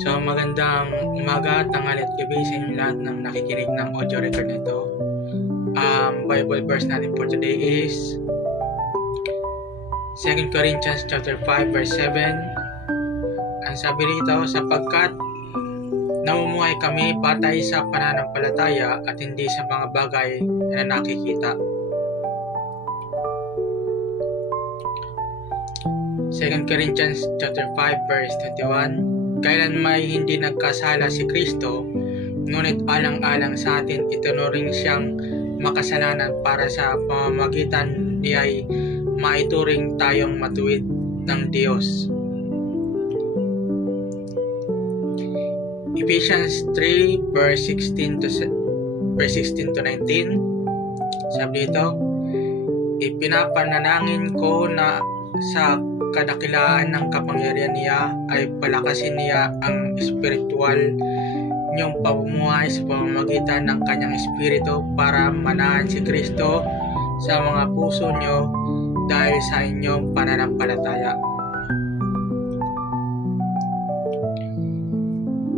So magandang umaga, tanghali at gabi sa inyong lahat ng nakikinig ng audio record nito. Bible verse natin for today is 2 Corinthians chapter 5 verse 7. Ang sabi rito, sapagkat namumuhay kami batay sa pananampalataya at hindi sa mga bagay na nakikita. 2 Corinthians chapter 5 verse 21. Kailan may hindi nagkasala si Kristo, ngunit alang-alang sa atin itinuring siyang makasalanan para sa pamamagitan niya ay maituring tayong matuwid ng Diyos. Ephesians 3 verse 16 to 19. Sabi dito, ipinapanalangin ko na sa kadakilaan ng kapangyarihan niya ay palakasin niya ang espiritual niyong pamumuhay sa pamamagitan ng kanyang espiritu para manahan si Kristo sa mga puso niyo dahil sa inyong pananampalataya.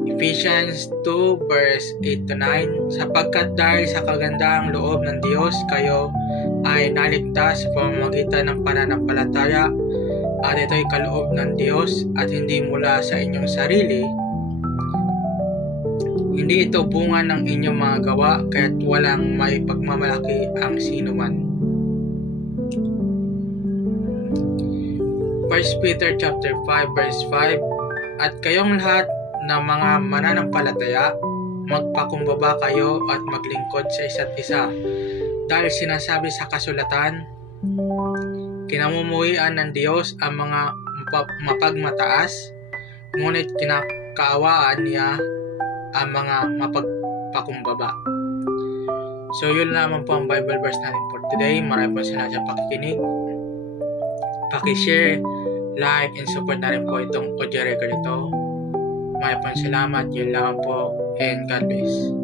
Ephesians 2 verse 8 to 9. Sapagkat dahil sa kagandahang loob ng Diyos kayo ay naligtas sa pamamagitan ng pananampalataya, at ito'y kaloob ng Diyos at hindi mula sa inyong sarili. Hindi ito bunga ng inyong mga gawa, kaya't walang may pagmamalaki ang sinuman. 1 Peter chapter 5 verse 5. At kayong lahat na mga mananampalataya, magpakumbaba kayo at maglingkod sa isa't isa, dahil sinasabi sa kasulatan, kinamumuhian ng Diyos ang mga mapagmataas, ngunit kinakaawaan niya ang mga mapagpakumbaba. So yun lamang po ang Bible verse natin for today. Maraming po salamat sa pakikinig. Paki-share, like, and support na rin po itong audio record ito. Maraming po salamat. Yun lamang po, and God bless.